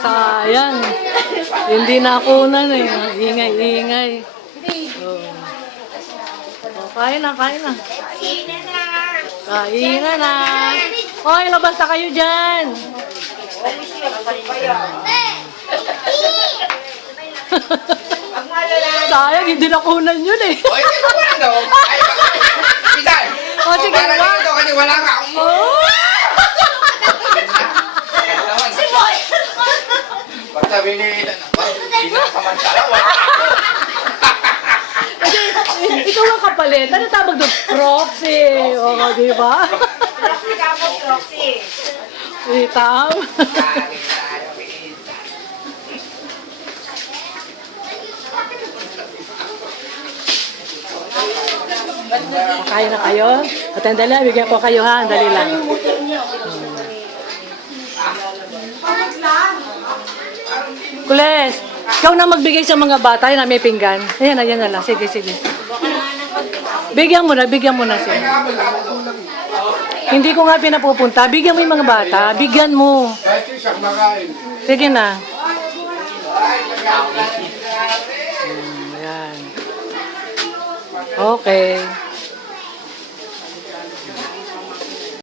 Sayang. Hindi nakunan eh. Ingay-ingay. Oh. Oh, kain na, kain na. Kainan na. Hoy, labas na kayo dyan. Sayang, hindi nakunan yun eh. O, hindi ko wala daw. Ay, Pisan! O, sige, para wala. dito kasi wala ka. Oh. Si Boy! Pag sabi ni pinasamantala, wala ako. Ikaw ang kapalit. Ano tawag doon? Proxy. Oo, di ba? Proxy ka mo, proxy. Itam. Kain na kayo? At andali, bigyan ko kayo ha. Andali lang. Kules, ikaw na magbigay sa mga bata na may pinggan. Ayan na lang. Sige, sige. Bigyan mo na sila. Hindi ko nga pinapupunta. Bigyan mo yung mga bata. Bigyan mo. Sige na. Ayan. Okay.